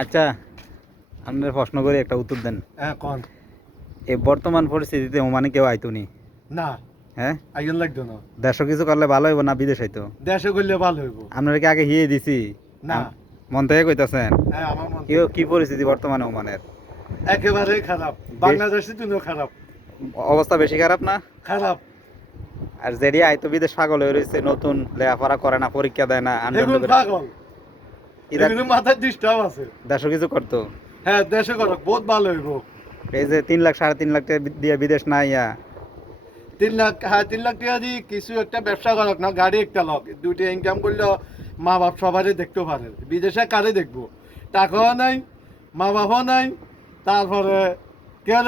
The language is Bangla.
আচ্ছা, আপনার প্রশ্ন করে একটা উত্তর দেন। হ্যাঁ কোন এই বর্তমান পরিস্থিতিতে ওমানে কেউ আইতুনি, না হ্যাঁ? আইন লাগতো না দেশ কিছু করলে ভালো হইব না বিদেশ হইতো? দেশে করলে ভালো হইব আপনারা কি আগে হিয়ে দিছি? না মন থেকে কইতাছেন? হ্যাঁ আমার মন কি কি পরিস্থিতি বর্তমানে ওমানের? একেবারে খারাপ বাংলাদেশের জন্য খারাপ অবস্থা বেশি খারাপ না? খারাপ আর যেটি আইতো বিদেশ পাগল হয়ে রয়েছে, নতুন লেখাপড়া করে না, পরীক্ষা দেয় না, এগুলো পাগল এগুলো মাথায় ডিস্টার্ব আছে দেশ কিছু করতো। হ্যাঁ দেশে করো বহুত ভালো হইব এই যে 3 লাখ 3.5 লাখ টাকা দিয়ে বিদেশ না ইয়া 3 লাখ হ্যাঁ 3 লাখ টাকা দিয়ে কিছু একটা ব্যবসা করক না গাড়ি একটা লোক দুইটা ইনকাম করলে মা বাপ সবারই দেখতে পারে বিদেশে কারে দেখবো টাকাও নাই মা বাবাও নাই তারপরে কেউ